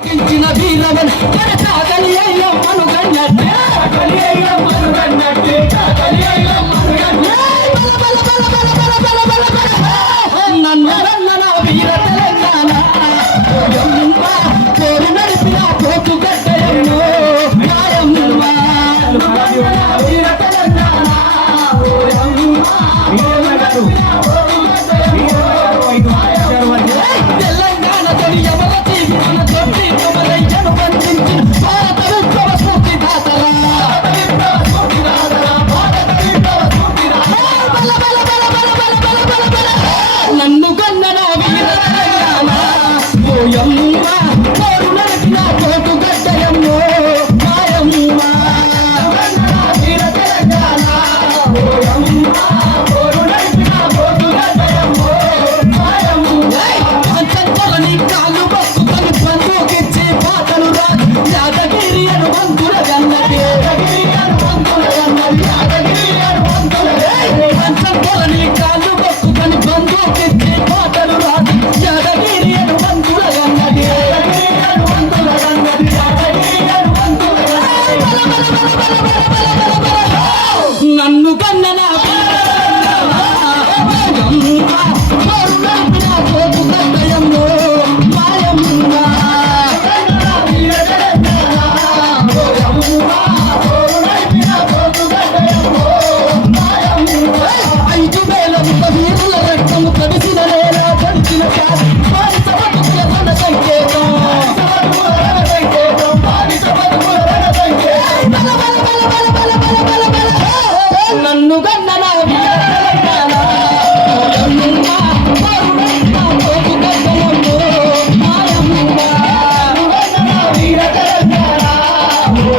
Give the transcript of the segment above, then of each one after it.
కించిన వీరవన్ కరసాగలి అయ్యమ్మను కన్నట్టే కలి అయ్యమ్మను కన్నట్టే కలి అయ్యమ్మను కన్నట్టే బల బల బల బల బల బల బల బల నన్ను నన్న వీర తెలంగాణ. యమ్మ తోరు నడిపిన పోతు గడ్డయమ్మో యాయమ్మ వీర తెలంగాణ. యమ్మ తోరు నడిపిన పోతు Love.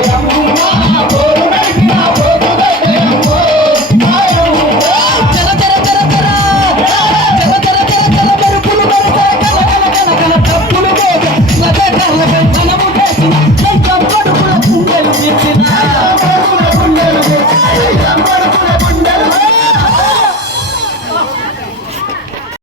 Thank you.